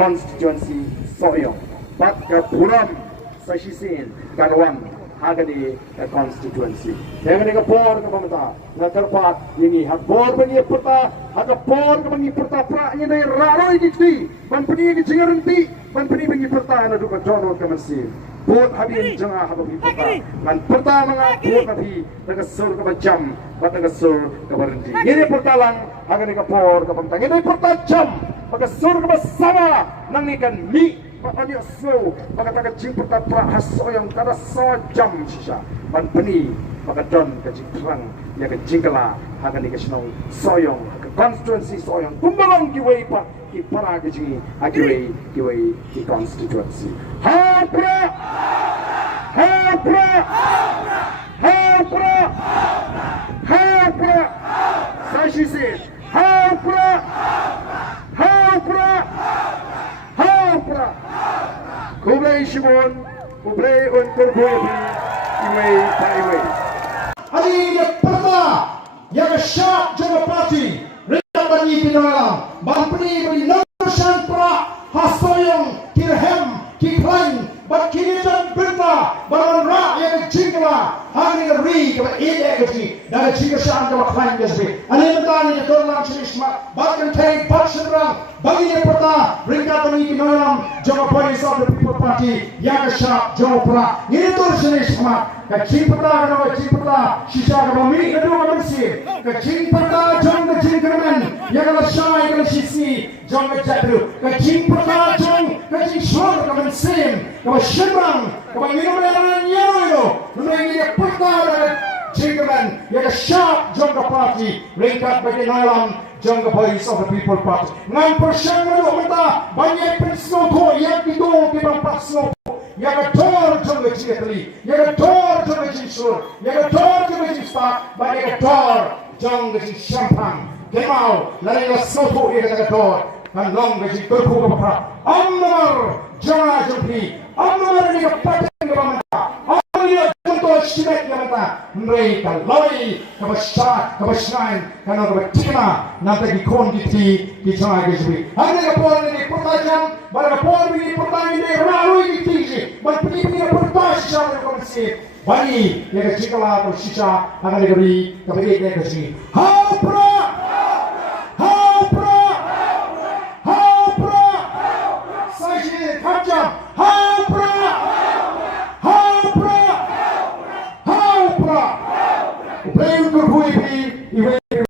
constituency soyong pat ka puram sa sisin kanwan hagani constituency hagani ka por ka pamata na karpat ini habor bagi perta hagapor ka bagi perta pra ni dai raroi dikti ban peni ni jingarenti ban peni bagi perta na duka jono ka masih bot habin janga hababi perta man perta mga bot habi daga sur ka jam bat daga sur ka berhenti ini perta lang hagani ka por ka pamata ini perta jam baga sur ka sama nang ikan mi makanya so maka jing perta pra haso yang kada so jam sisa ban peni maka don ka jing terang ya ka jingkala hagani ka sinong soyong ka constituency soyong kumbalong giwei pa ki para ka jing giwei ki constituency hapra hapra hapra hapra sashi se hapra hapra hapra kublai shimon kublai on kurbobi iwei pa iwei hari ini pertama yang syak jaga parti rekan bani pinalam bampuni bani nasan pra hasoyong kirhem kiklain bat kinitan berta baran ra yang jingla hari ini ri kaba ide gasi dan jingashan kaba klain gasi ani mentani ni dorlang sinisma bahkan tay parsenrang bagi yang pertama rekan bani pinalam jaga parti of the people party yang syak jaga pra ini tu sinisma kacing perta sisa kami itu manusia kacing perta jang kacing kerman yang kalau syai kalau sisi jang kacadu kacing perta jang kacing shor kami sim kami syembang kami minum dengan nyawa itu perta kacing kerman yang syak jang parti ringkat bagi dalam jang voice of the people party ngan persyang itu kita banyak persnoto yang itu kita persnoto yang tor jang kecili yang tor jang kecil yang tor jang kecil sta banyak tor jang kecil champagne kemau lari soto yang kata tor kan long kecil terku apa amar jang jumpi amar ni kapateng kemana amar contoh simek kemana mereka lari kabasnain karena kebetulan nanti dikondisi di jang kecil ada kapal ini pertajam pada kapal ini pertajam ini rawi tinggi berpikir bertas sama komisi bani yang kecil atau sisa akan diberi kepada dia kecil. Hapra